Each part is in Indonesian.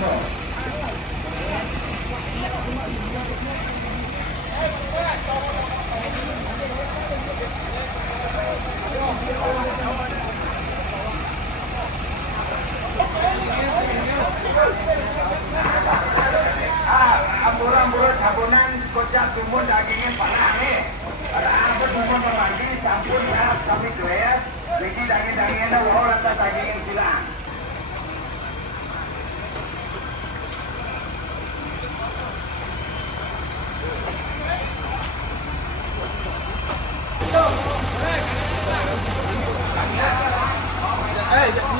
Ambur-ambur sabunan kocak tumbun dagingnya panah nih. Ada apa tumbun lagi campur ya kami gelas. Jadi daging-dagingnya wow rasa daging silang.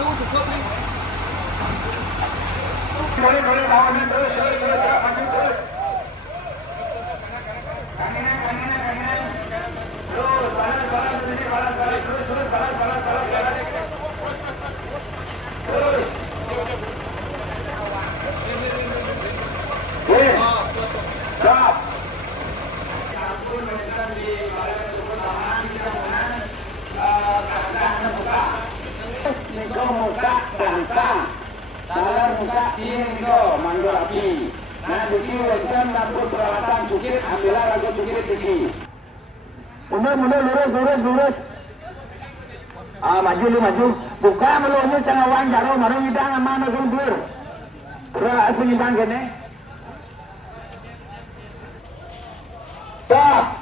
Lu cukup nih. Boleh bawa ini terus terus. Kangenan. Terus balas sini balas terus balas. Terus. Stop. Ampun menentukan di balas pertahanan kita menang keadaan muka. Niko muka dansa. Dalam muka Indo mandor api. Nah biki wonten lampu peralatan cukit ambillah lagu cukit biki. Mundur lurus. Maju. Buka melunya cangawan jaro marung hidang mana gundur. Kurang senyidang kene. Stop.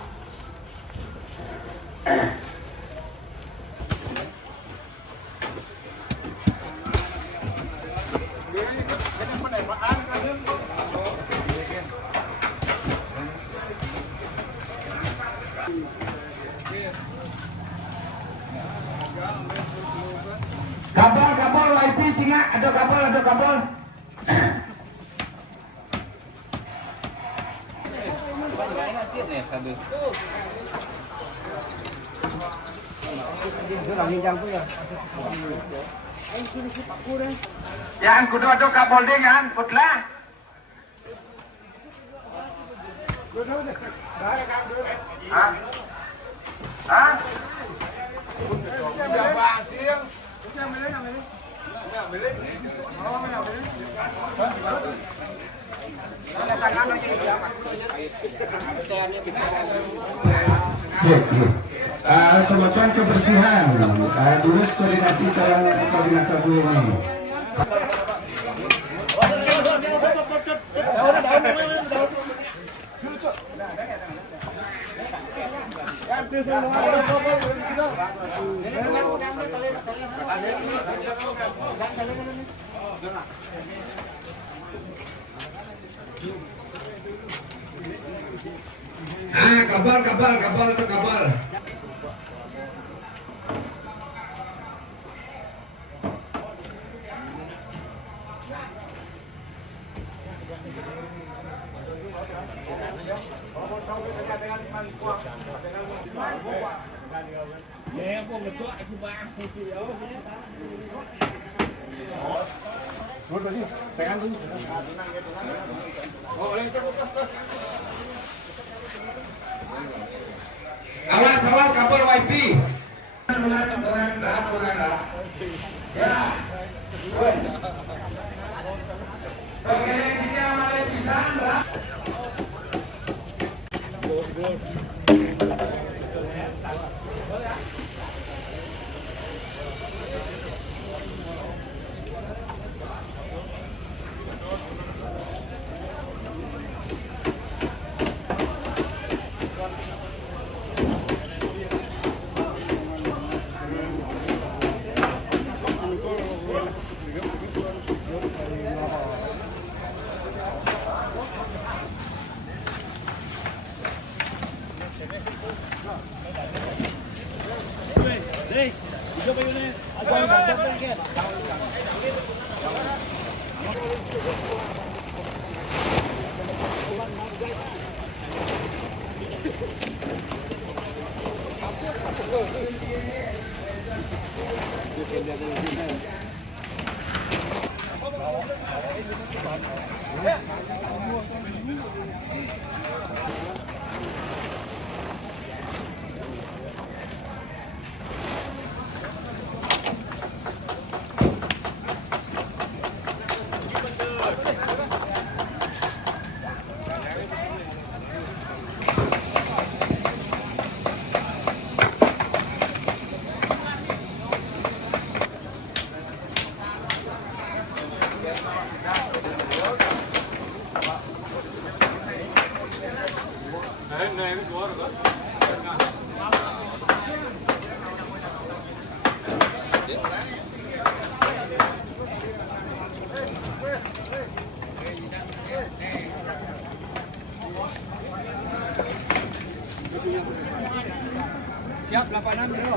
Kapal WiFi singa, ada kapal. Yang kudu ada kapal dengan putlah. Hah? Semacam kebersihan, terus koordinasi sarang koordinator ini. Kapal. Awas kapal WiFi. Ya. Oke, kita mulai pisang lah. Siap 86 bro.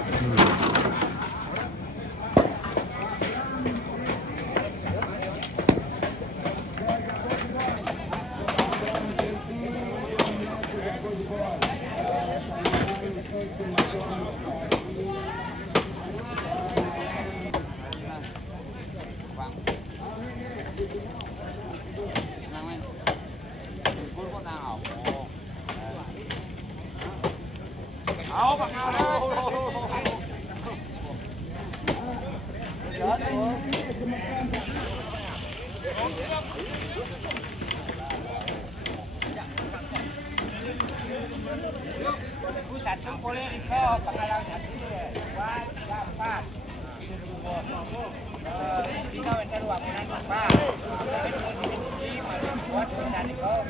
Pusat boleh itu pengalaman hati, wah dapat. Kita ada ruangan apa? Ini masih buat dari kau.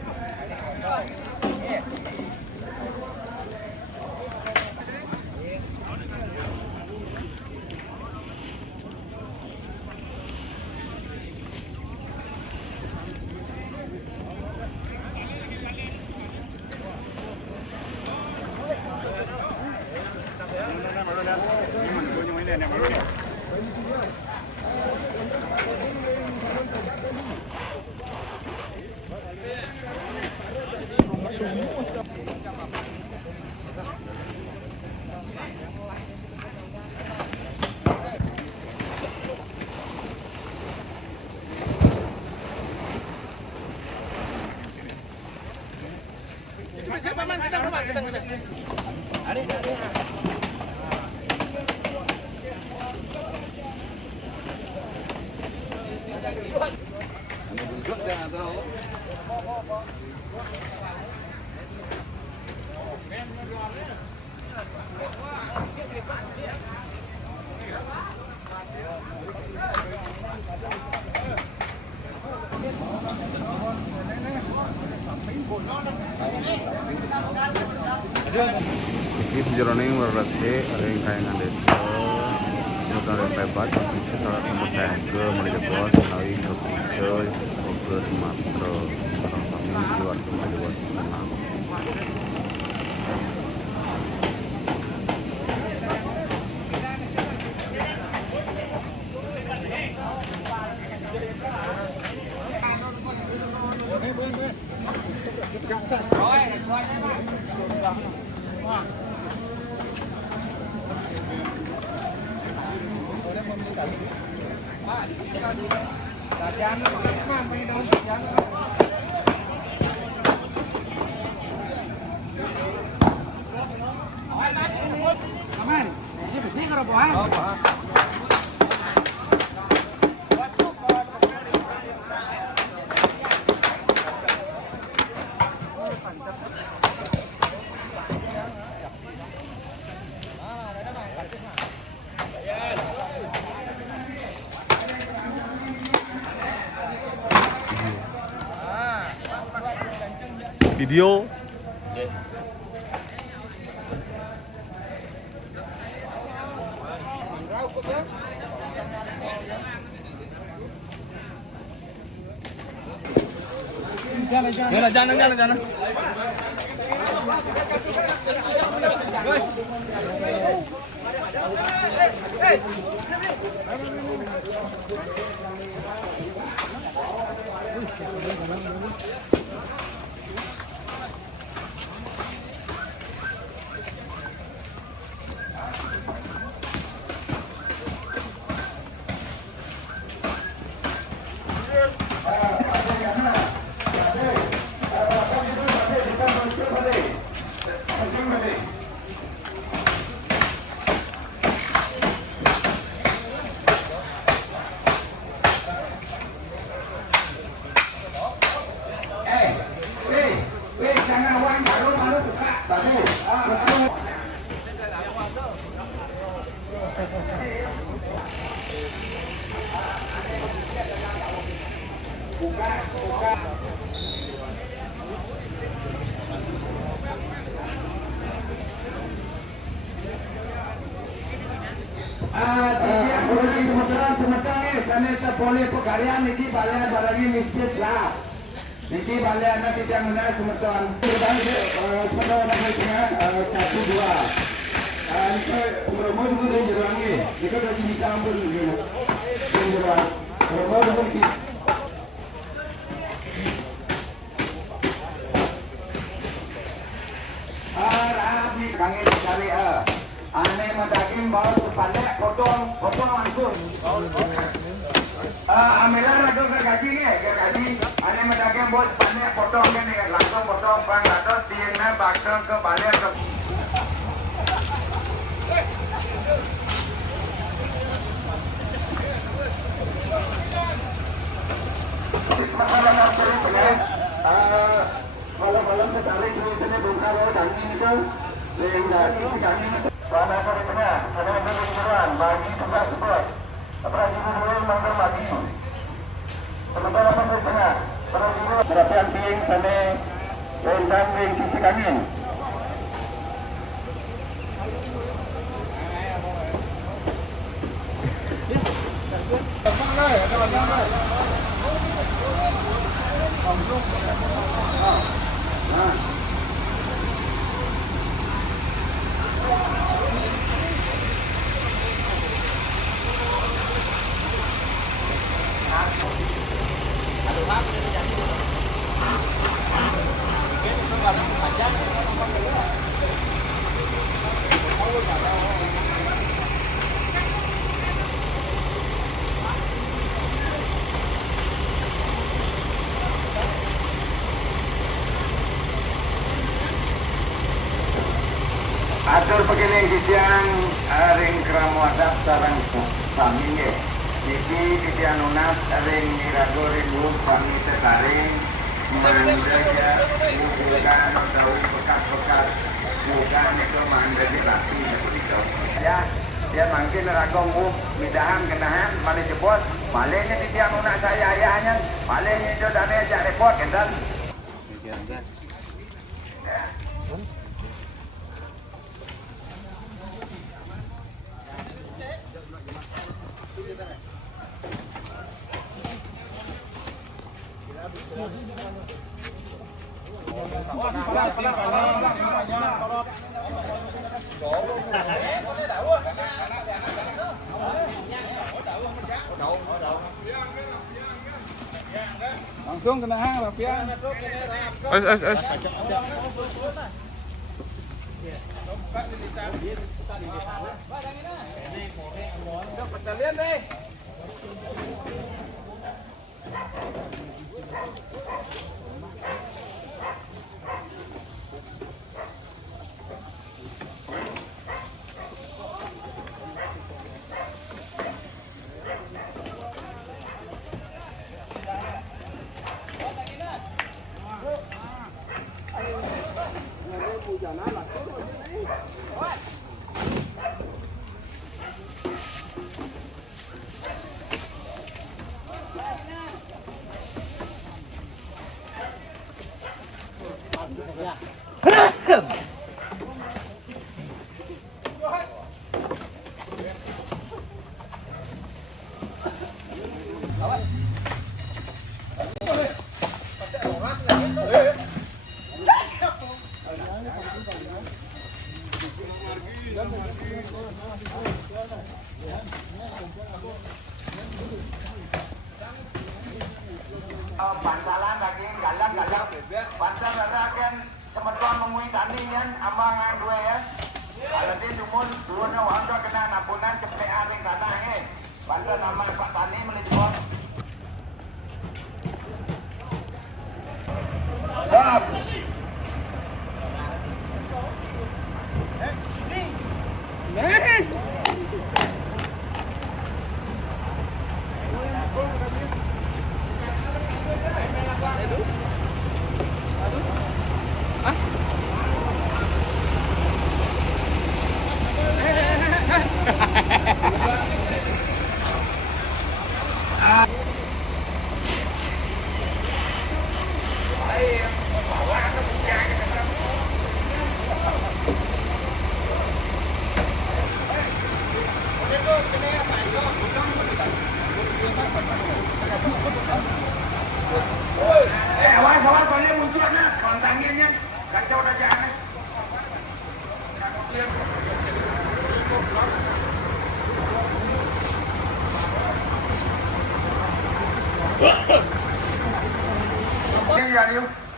Siapa man kita rumah kita. Hari. Iki sejroning werlese ring kayangan desa Nutan Rempebat provinsi salah satu saya ke Mojokerto melalui provinsi ke Sumatera orang kami di luar Sumatera Tenang. Aman. Ini bersih kalau buah. Video Jalan. Dia boleh sementara sana sa boleh pegarian niki balian baragi mistis lah. Niki balian nanti dia muna sementara. Sementara namanya 1 2. Promo dulu dan jerangi. Jika tadi ditambah dulu. Jerang. Promo dulu kita. Rabi kangen cari aneh mendaging bawa sepandek potong langsung. Amela ragu gaji ni, gaji aneh mendaging bawa sepandek potong ni langsung potong bang atau tiangnya bakal ke balik ke. Masalah nafsu benar. Malam-malam tertarik tulisannya buka bawa daging itu. Daging pada hari benar. Ada yang berkebenaran bagi tugas bos. Apalagi dulu mandor bagi. Sementara masih benar. Perhatian piing sana rendang yang sisi kanin. Atur pegiling kijian ring keramuadap sarang sami ye. Niki kijian unas ring mirago rindu sami tertaring mandaya bukan atau bekas-bekas bukan itu mandaya lati seperti itu. Ya, dia mungkin ragong midahan kenahan balik jebot baliknya kijian unas saya ayahnya baliknya itu dana ajak repot kendan. Langsung kena hang Rafian. Es. Sekalian deh. Bantalan daging galak bantal akan semetuan mengui tani kan ambangan dua ya. Kalau dia dumun dua na wanda kena nampunan cepean ring tanah ni. Bantal nama Pak Tani meliput. Stop.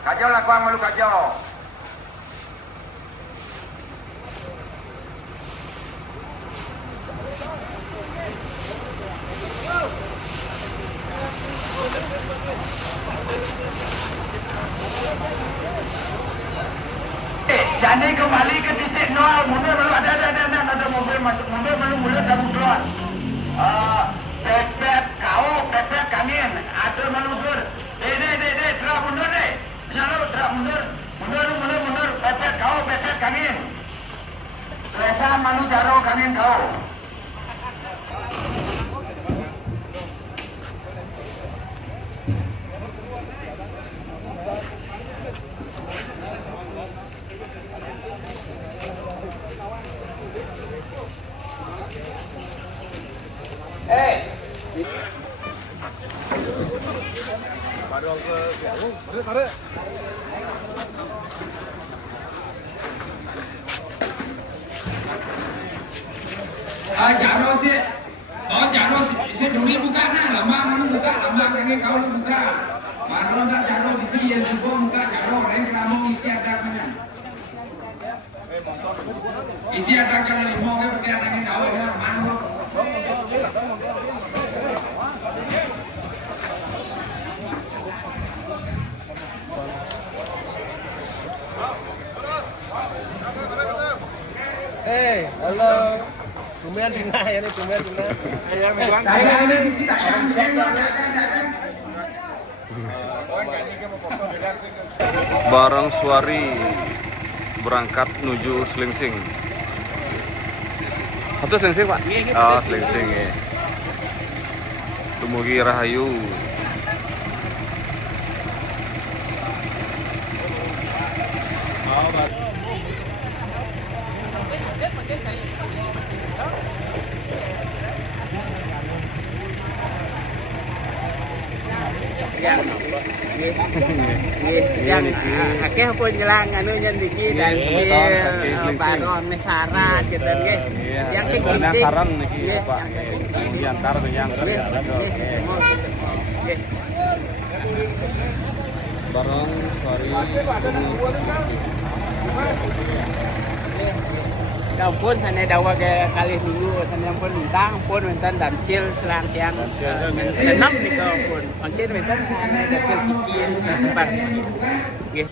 Kacau lah kuang malu kacau. Jadi kembali ke titik nol, mundur dulu ada mobil masuk, mundur dulu mulai dari keluar. Pepet kau, pepet kangin, atur mundur. Terus mundur deh, nyala terus mundur, pepet kau, pepet kangin. Resa malu jaro kangin kau. Jaro si Doni buka na, lama mana buka, lama kaki kau lu buka. Baru nak jaro isi yang subuh buka jaro, lain keramo isi ada mana. Isi ada kan lima ke pergi kaki kau ya, mana. Halo. Tumben Cina ya nih, tumben Cina. Ayo megang. Barang Suari berangkat menuju Slingsing. Satu Slingsing Pak? Oh Slingsing ya. Tumugi Rahayu. Yang akeh pun jelang anu nyen biji dan baron mesarat gitu nggih. Yang Yang saran niki Pak. Diantar yang Barang Suari. Pun sana dawa ke kali minggu sana pun bintang pun wonten dan sil selang tiang enam nika pun mungkin wonten sana dapil sikin tempat nggih.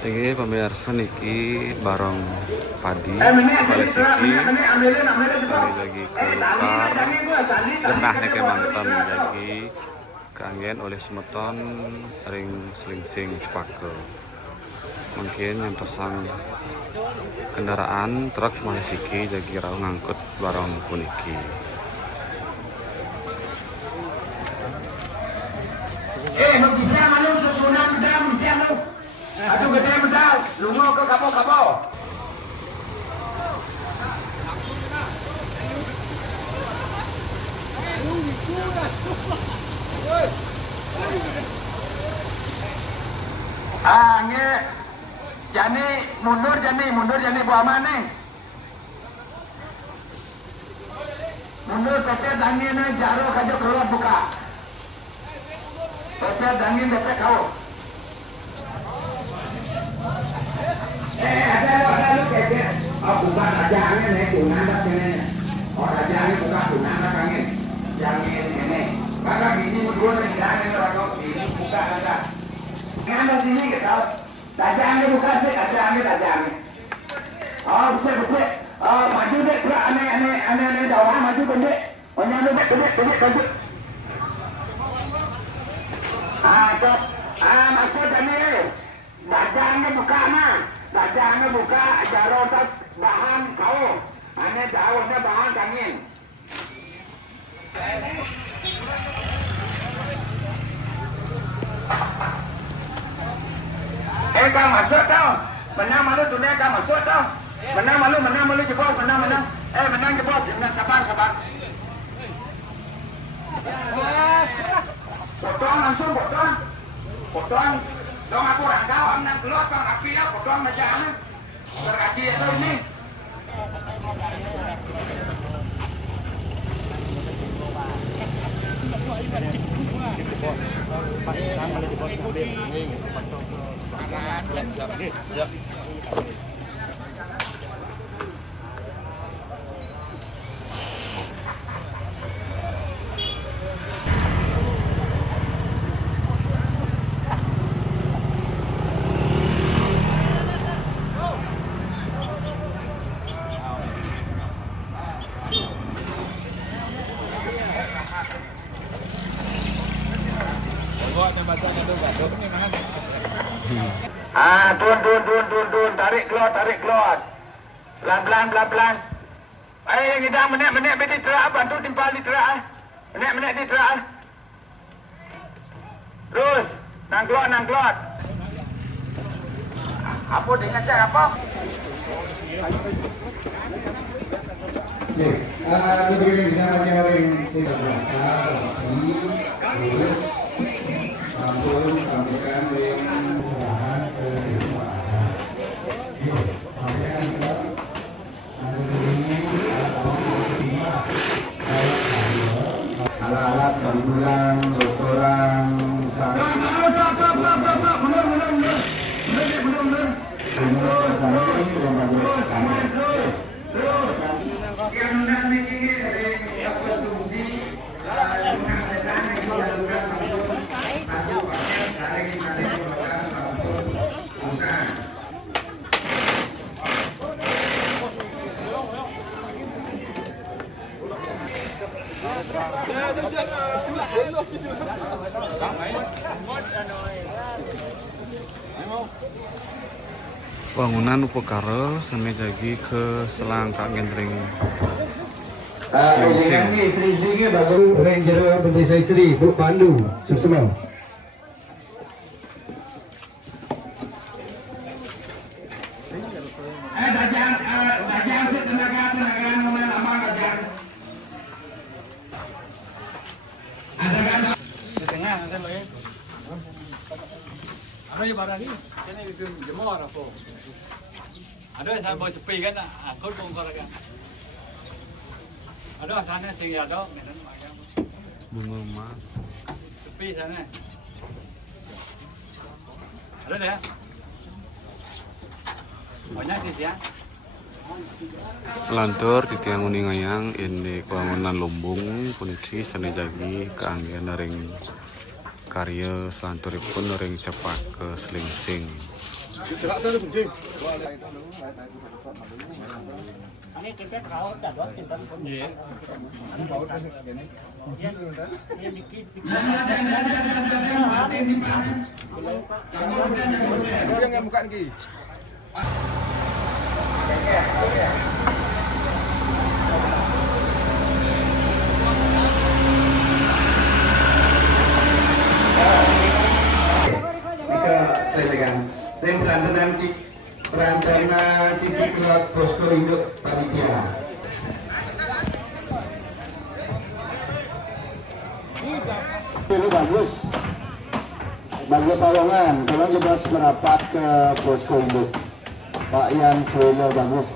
Ini pemirsa niki barang padi Balesiki sekali lagi kelupar genah niki mantan lagi keanggen oleh semeton ring Slingsing Cepake. Mungkin yang tersang kendaraan truk Balesiki jadi rau ngangkut barang puniki. Bisa malu sesunan bedam bisa lu. Aduh gede bedam, lu mau ke kapo-kapo. Nge. Jani mundur Jani buah mana? Mundur pepet angin jaro kajo keluar buka. Pepet angin pepet kau. Ada lu pepet. Oh buka aja angin kunan dah sini. Oh aja angin buka kunan dah angin. Jangan ini. Kakak bisi berdua nih jangan orang ini buka ada. Ada sini kita. Aja angin buka sih, aja angin. Oh bisa. Oh maju deh, aneh dawa maju pendek. Oh nyampe pendek. masuk. Masuk ini. Dajangnya buka mah. Dajangnya buka. Jaro tas bahan kau. Ini daunnya bahan angin. Kang masuk tau. Menang malu dunia kang masuk tau. Menang malu jebol, menang. Menang jebol, sabar. Potong langsung, potong. Dong aku rangkau, menang keluar, kang kaki ya, potong macam berkaki itu ini. Turun, tarik keluar. Pelan. Yang hidang menit di terak, bantu timpal di terak. Menit di terak. Terus, nang keluar. Apa dengan saya apa? Alat-alat sambulan, doktoran, bangunan upakara sampai lagi ke selangkah gendring Sri baru Ranger Desa Sri Bu Pandu Susuma. Dajang tenaga mana lama dajang. Ada kan? Di tengah ada lo ya. Ada ya barang ni. Kena itu jemur apa. Ada saya mau sepi kan, aku pun kau kan. Ada sana tinggal ada, medan macam. bunga emas. Sepi sana. Ada dah. Banyak sih ya. Lantur titiang uningayang ini bangunan lumbung puniki seni jagi keanggian ring karya selanturipun ring cepak ke selingsing. Yang buka ni. Perantara sisi keluar posko induk panitia. Ini bagus. Bagi Palongan, tolong jelas merapat ke posko induk. Pak Yan Solo bagus.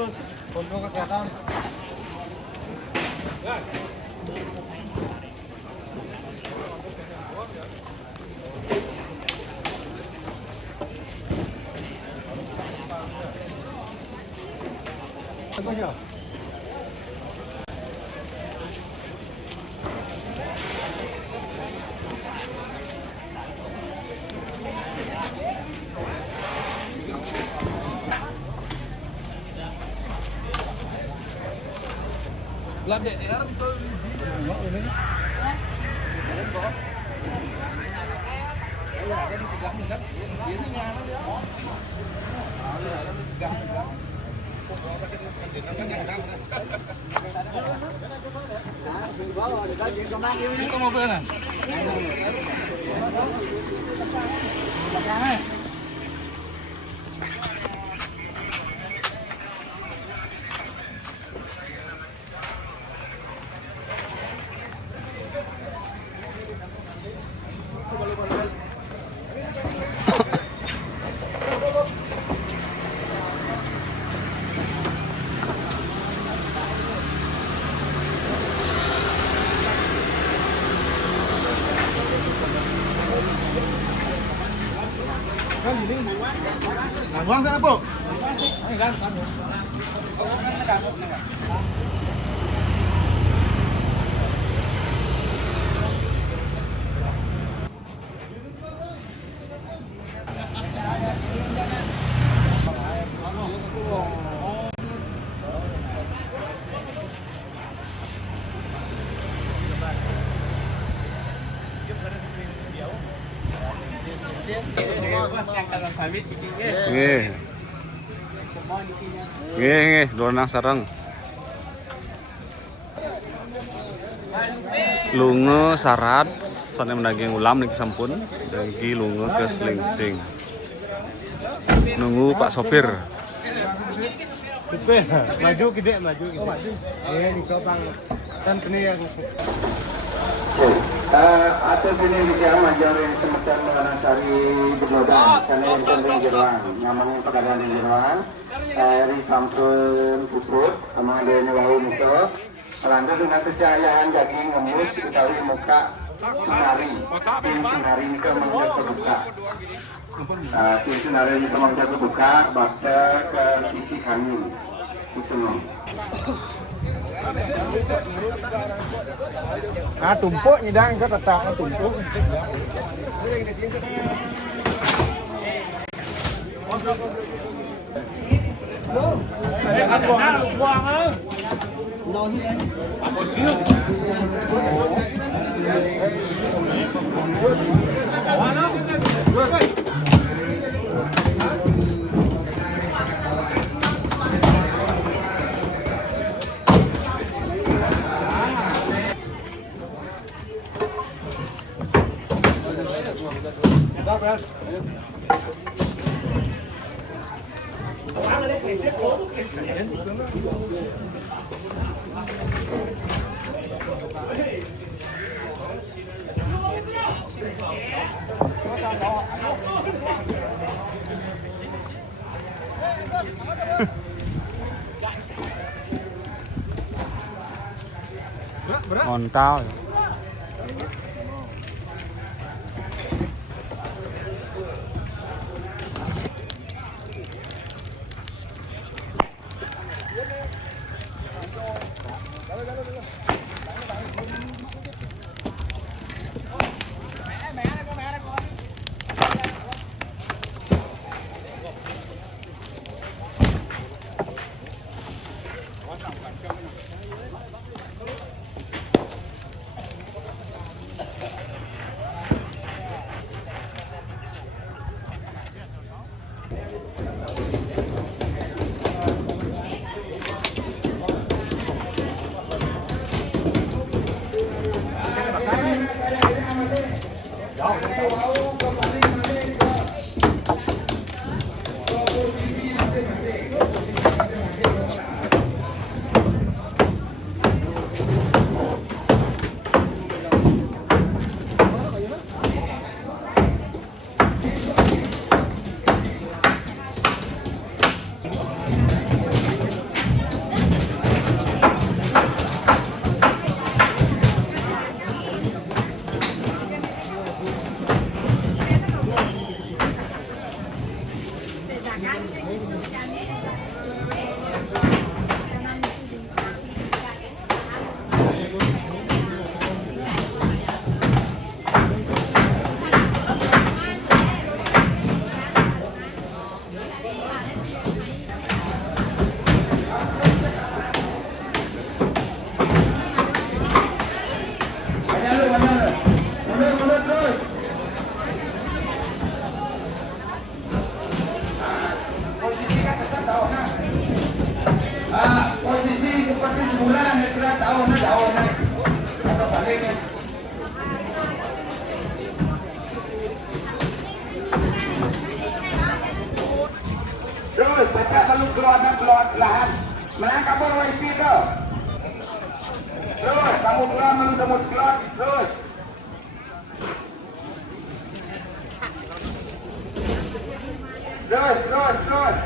terus untuk kesehatan. Làm để em Como pena. Buang sana, Bu. Nggih. Nggih, donang sareng. Lunga sarat sanem daging ulam niki sampun, niki lunga ke Slingsing. Nunggu Pak sopir. Supir, maju gede, maju gede. Oh, maju. Iya, di kopang. Kan kene yang Atau ini dia majar yang semacam Wanasari Berlodan, sana yang tentang jeruan, namanya pegadaian jeruan, dari sampun puput, sama ada yang wau muka, lanjut dengan secahayaan daging ngemus, utawi muka sinari, tim sinari ini ke mengjadi terbuka, tim sinari ini ke mengjadi terbuka, bakal ke sisi kayu, sisi tumpuk nyidang ke tetap tumpuk. Montao. lahan. Menang kabur WP tu. Terus, kamu keluar mengemut keluar terus. Terus.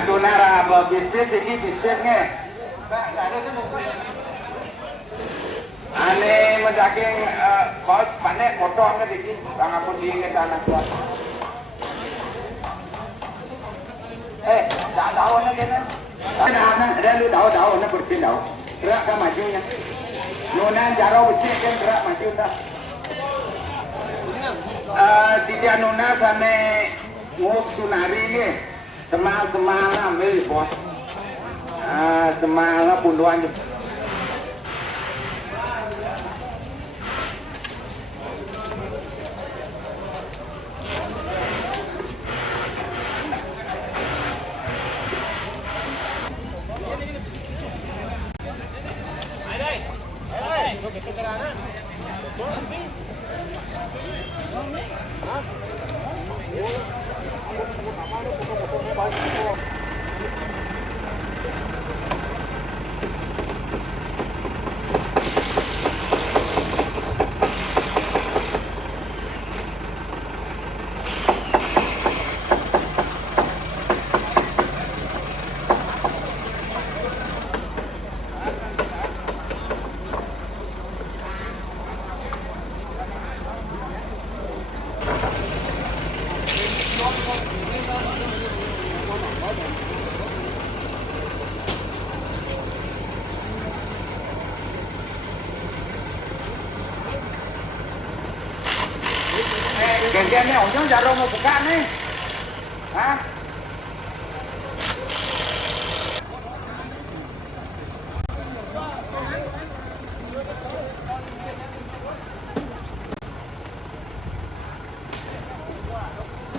Itu nara bisnis ini bisnisnya. Ane mendaking kos panek potongnya dikit, bangapun di tanah tua. Daunnya kena. Ada lu daunnya bersih daun. Gerak ke majunya. Nunan jaro bersih kan gerak maju dah. Tidak nuna sana nguk sunari ni. Semal ambil bos. Semal punduan je. Gantian nih, ujung jaro mau buka nih. Hah?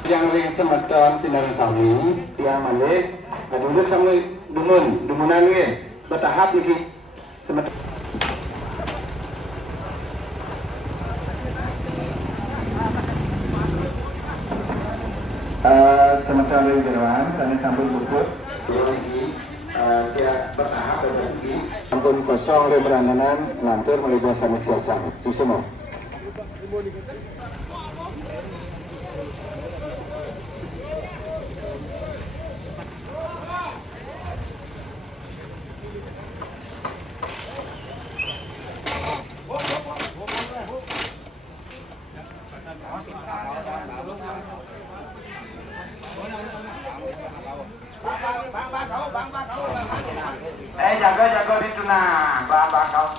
Yang ring semeton sinar sawi, tiang malik, dulu sampai dumunan nih, bertahap nih, semeton. Sementara dari Jerman, saya sambut bukut lagi tiap bertahap dari segi ampun kosong dari berandanan lantur melalui sama siasat semua. Jaga di sana, bang kau.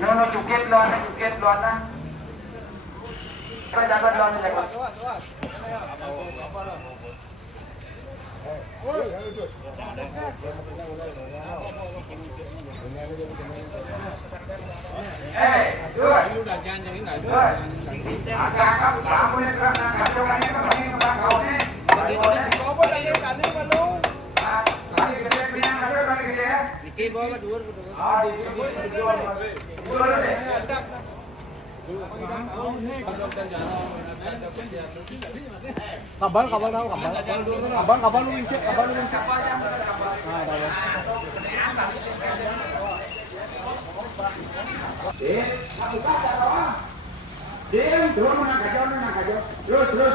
No, cuket luar na. Jaga luar jaga. Kabar lu wisik. Terus.